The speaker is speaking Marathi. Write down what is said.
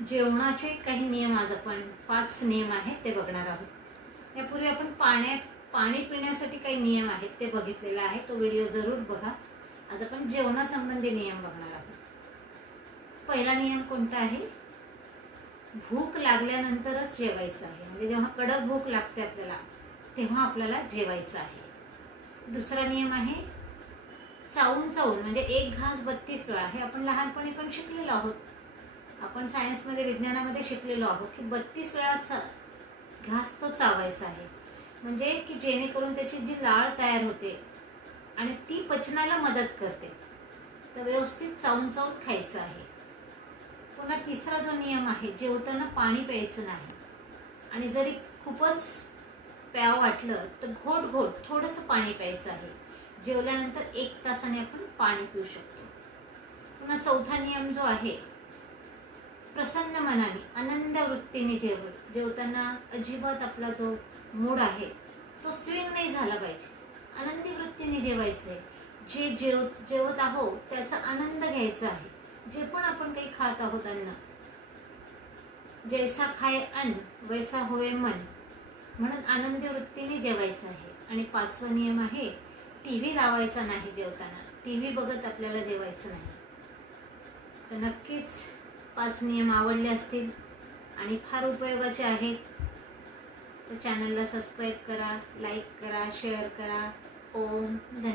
जेवणाचे काही नियम आज आपण पाच नियम आहेत ते बघणार आहोत. यापूर्वी आपण पाण्या पाणी पिण्यासाठी काही नियम आहेत ते बघितलेला आहे तो व्हिडिओ जरूर बघा. आज आपण जेवणासंबंधी नियम बघणार आहोत. पहिला नियम कोणता आहे? भूक लागल्यानंतरच जेवायचं आहे. म्हणजे जेव्हा कडक भूक लागते आपल्याला तेव्हा आपल्याला जेवायचं आहे. दुसरा नियम आहे चावून चावून म्हणजे एक घास बत्तीस वेळा. हे आपण लहानपणी पण शिकलेलो आहोत. आपण सायन्समध्ये विज्ञानामध्ये शिकलेलो आहोत की बत्तीस वेळा चा घास तो चावायचा आहे. म्हणजे की जेणेकरून त्याची जी लाळ तयार होते आणि ती पचनाला मदत करते. तर व्यवस्थित चावून चावून खायचं आहे. पुन्हा तिसरा जो नियम आहे जेवताना पाणी प्यायचं नाही. आणि जरी खूपच प्यावं वाटलं तर घोट घोट थोडंसं पाणी प्यायचं आहे. जेवल्यानंतर एक तासाने आपण पाणी पिऊ शकतो. पुन्हा चौथा नियम जो आहे प्रसन्न मनाने आनंद वृत्तीने जेव जेवताना अजिबात आपला जो मूड आहे तो स्विंग नाही झाला पाहिजे. आनंदी वृत्तीने जेवायचं आहे जे जेव जेवत आहोत त्याचा आनंद घ्यायचा आहे. जे पण आपण काही खात आहोत अन्न जैसा खाय अन्न वैसा होय मन म्हणून आनंदी वृत्तीने जेवायचं आहे. आणि पाचवा नियम आहे टी व्ही लावायचा नाही जेवताना. टी व्ही बघत आपल्याला जेवायचं नाही. तर नक्कीच पाच नियम आवडले असतील आणि फार उपयोगाचे आहेत तर चॅनलला सबस्क्राईब करा लाईक करा शेअर करा. ओम धन्यवाद.